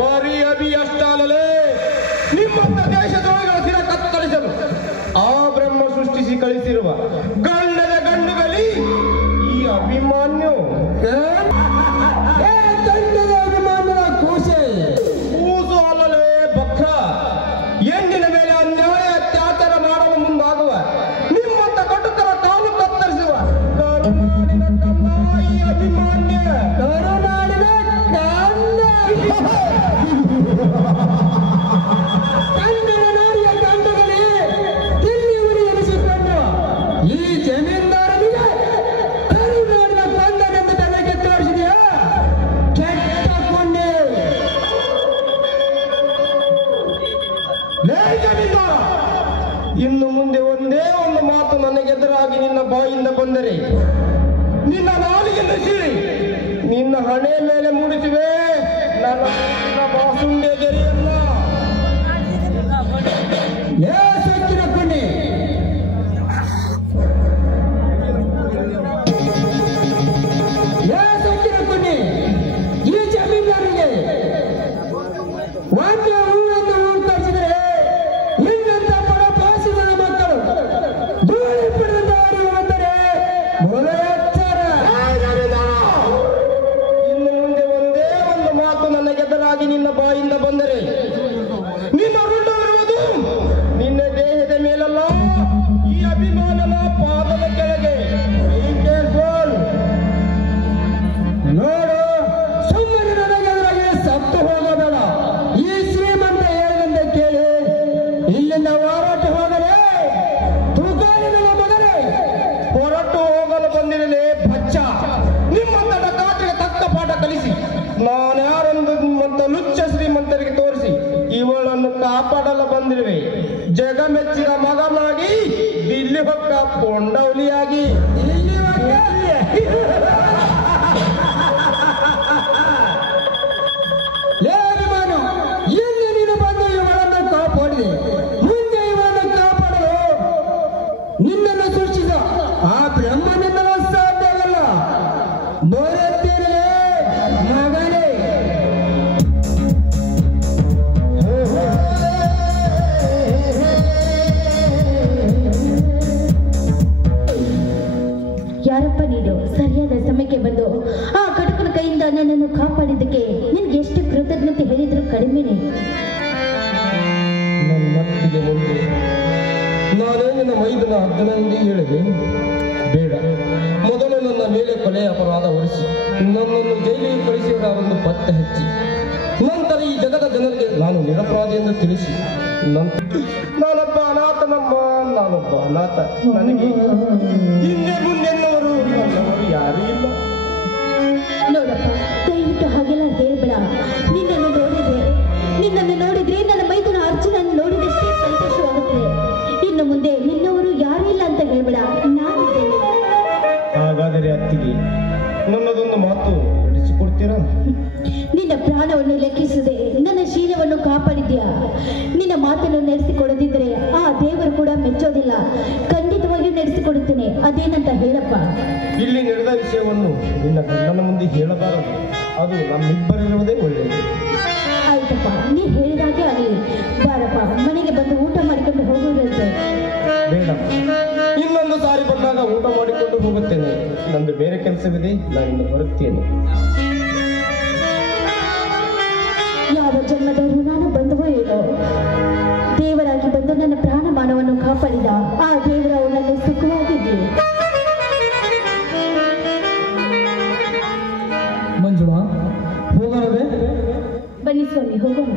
ಬರೀ ಅಭಿ ಅಷ್ಟೇ ನಿಮ್ಮಂತ ದೇಶದೊಳಗಳ ಸಿರ ಕತ್ತರಿಸಲು ಆ ಬ್ರಹ್ಮ ಸೃಷ್ಟಿಸಿ ಕಳಿಸಿರುವ ಗಂಡದ ಗಂಡುಗಲಿ ಈ ಅಭಿಮಾನ್ಯು ಅಭಿಮಾನ್ಯದ ಕೂಸು ಅಲ್ಲಲೇ ಬಕ್ರ ಹೆಣ್ಣಿನ ಮೇಲೆ ಅನ್ಯಾಯ ಅತ್ಯಾಚಾರ ಮಾಡಲು ಮುಂದಾಗುವ ನಿಮ್ಮಂತ ಕಟುತರ ಕಾಲು ಕತ್ತರಿಸುವ ಕರುನಾಡಿನ ಕನ್ನ ಈ ಅಭಿಮಾನ್ಯ ಕರುನಾಡಿನ ಕನ್ನಡ ನಾಡಿಯ ಗಂಡುಗಳೇ ತಿನ್ನಿವುರಿ ಎನಿಸಿಕೊಂಡು ಈ ಜಮೀನ್ದಾರನಿಗೆ ಕರುನಾಡಿನ ಗಂಡನೆಂದು ತನಗೆ ತೋರಿಸಿದೆಯಾ ಕೆಟ್ಟ ಪುಣ್ಯ. ಲೇ ಜಮೀನ್ದಾರ, ಇನ್ನು ಮುಂದೆ ಒಂದೇ ಒಂದು ಮಾತು ನನಗೆದುರಾಗಿ ನಿನ್ನ ಬಾಯಿಂದ ಬಂದರೆ ನಿನ್ನ ನಾಲಿಗೆಯನ್ನು ಸೀಳಿ ನಿನ್ನ ಹಣೆ ಮೇಲೆ ಮೂಡಿಸುವೆ ನನ್ನ ಬಾಸುಂಡೆ ಗೆರೆಯನ್ನ. ಸೊಕ್ಕಿನ ಪುಣ್ಯ ಸೊಕ್ಕಿನ ಪುಣ್ಯ ಈ ಜಮೀನ್ದಾರಿಗೆ ವಾದ್ಯ ಹೂವನ್ನು ಹೂವು ತರಿಸಿದರೆ ಇನ್ನಂತ ಪರ ಪಾಸಿಗಳ ಮಕ್ಕಳು ಧೂಳಿ ಪಡೆದ ಬಂದರೆ ಇನ್ನು ಮುಂದೆ ಒಂದೇ ಒಂದು ಮಾತು ನನಗೆದುರಾಗಿ ನಿನ್ನ ಬಾಯಿಂದ ಬಂದರೆ ನಿನ್ನ ಋಣವಿರುವುದು ನಿನ್ನ ದೇಹದ ಮೇಲಲ್ಲ, ಈ ಅಭಿಮಾನನ ಪಾದದ ಕೆಳಗೆ. ನೋಡು, ಸುಮ್ಮನೆ ನನಗೆದುರಾಗಿ ಸತ್ತು ಹೋಗಬೇಡ. ಈ ಶ್ರೀಮಂತ ಹೇಳಿದಂತೆ ಕೇಳಿ ಇಲ್ಲಿಂದ ಹೋರಾಟ ಹೋಗಲೇ ತುಕಾಲಿನ ಮಗನೇ. ಹೊರಟು ಹೋಗಲು ಬಂದಿರಲೇ ಬಚ್ಚ, ನಿಮ್ಮಂತ ಡಕಾಟಿಗೆ ತಕ್ಕ ಪಾಠ ಕಲಿಸಿ ನಾನ್ಯಾರೊಂದು ನಿಮ್ಮಂತ ಲುಚ್ಚ ಶ್ರೀಮಂತರಿಗೆ ತೋರಿಸಿ ಇವಳನ್ನು ಕಾಪಾಡಲು ಬಂದಿರುವೆ. ಜಗ ಮೆಚ್ಚಿದ ಮಗನಾಗಿ ದಿಲ್ಲಿ ಹೊಕ್ಕ ಪೊಂಡೌಲಿಯಾಗಿ ಅಭಿಮಾನ ಎಲ್ಲಿ ನೀನು ಬಂದು ಇವಳನ್ನು ಕಾಪಾಡಿದೆ. ಮುಂದೆ ಇವಳನ್ನು ಕಾಪಾಡಲು ನಿನ್ನನ್ನು ಸೃಷ್ಟಿಸ ಆ ಬ್ರಹ್ಮನಿಂದಲೂ ಸಾಧ್ಯವಲ್ಲ. ಬರುತ್ತೇನೆ ಮಗನೇ. ಯಾರಪ್ಪ ನೀನು ಸರಿಯಾದ ಸಮಯಕ್ಕೆ ಬಂದು ಆ ಕಟಕನ ಕೈಯಿಂದ ನನ್ನನ್ನು ಕಾಪಾಡಿದ್ದಕ್ಕೆ ನಿನ್ಗೆ ಎಷ್ಟು ಕೃತಜ್ಞತೆ ಹೇಳಿದ್ರು ಕಡಿಮೆನೆ. ನನ್ನ ಮಟ್ಟಿಗೆ ಮುಂದೆ ನಾನೇ ನಿನ್ನ ಮೈದನ ಅರ್ಧನೆಂದು ಹೇಳಿದೆ. ಬೇಡ, ಮೊದಲು ನನ್ನ ಮೇಲೆ ಕೊಲೆ ಅಪರಾಧ ಹೊರಿಸಿ ನನ್ನನ್ನು ಜೈಲಿಗೆ ಕಳಿಸಿದ ಒಂದು ಪತ್ತೆ ಹಚ್ಚಿ ನಂತರ ಈ ಜಗದ ಜನರಿಗೆ ನಾನು ನಿರಪರಾಧಿ ಎಂದು ತಿಳಿಸಿ ನಾನೊಬ್ಬ ಅನಾಥನಮ್ಮ, ನಾನೊಬ್ಬ ಅನಾಥ. ನನಗೆ ಹಿಂದೆ ಮುಂದೆನ್ನವರು ನನ್ನವರು ಯಾರೂ ಇಲ್ಲ. ನೋಡಪ್ಪ, ದಯವಿಟ್ಟು ಹಾಗೆಲ್ಲ ಹೇಳ್ಬೇಡ. ನಿನ್ನನ್ನು ನೋಡಿದ್ರೆ ನನ್ನ ಮೈದುನ ಅರ್ಜುನನ್ನು ನೋಡಿದಷ್ಟೇ ಸಂತೋಷವಾಗುತ್ತೆ. ಇನ್ನು ಮುಂದೆ ನಿನ್ನವರು ಯಾರೂ ಇಲ್ಲ ಅಂತ ಹೇಳ್ಬೇಡ, ನಾನಿದ್ದೇನೆ. ಹಾಗಾದರೆ ಅತ್ತಿಗೆ ನನ್ನದೊಂದು ಮಾತು ನಡೆಸಿಕೊಡ್ತೀರಾ? ನಿನ್ನ ಪ್ರಾಣವನ್ನು ಲೆಕ್ಕಿಸದೆ ನನ್ನ ಶೀಲವನ್ನು ಕಾಪಾಡಿದ್ಯಾ. ನಿನ್ನ ಮಾತನ್ನು ನಡೆಸಿಕೊಡದಿದ್ದರೆ ಆ ದೇವರು ಕೂಡ ಮೆಚ್ಚೋದಿಲ್ಲ. ಖಂಡಿತವಾಗಿಯೂ ನಡೆಸಿಕೊಡುತ್ತೇನೆ. ಅದೇನಂತ ಹೇಳಪ್ಪ. ಇಲ್ಲಿ ನಡೆದ ವಿಷಯವನ್ನು ನಿನ್ನ ಗಂಡನ ಮುಂದೆ ಹೇಳಬಾರದು. ಅದು ನಮ್ಮಿಬ್ಬರಿರುವುದೇ ಒಳ್ಳೆಯದು. ಆಯ್ತಪ್ಪ, ನೀ ಹೇಳಿದಾಗೆ ಆಗಲಿ. ಬಾರಪ್ಪ, ಮನೆಗೆ ಬಂದು ಊಟ ಮಾಡಿಕೊಂಡು ಹೋಗುವುದಂತೆ. ಬೇಡ, ಇನ್ನೊಂದು ಸಾರಿ ಬಂದಾಗ ಊಟ ಮಾಡಿಕೊಂಡು ಹೋಗುತ್ತೇನೆ. ನಂದು ಬೇರೆ ಕೆಲಸವಿದೆ, ನಾನಿನ್ನು ಬರುತ್ತೇನೆ. ಯಾವ ಜನ್ಮದವರು ನಾನು ಬಂದವೋ ಏನೋ, ದೇವರಾಗಿ ಬಂದು ನನ್ನ ಪ್ರಾಣ ಮಾನವನ್ನು ಕಾಪಾಡಿದ ಆ ದೇವರ ಅವನನ್ನು ಸುಖವಾಗಿದ್ದೆ. ಮಂಜುಳಾ, ಹೋಗೋಣವೇ? ಬನ್ನಿ ಸ್ವಾಮಿ, ಹೋಗೋಣ.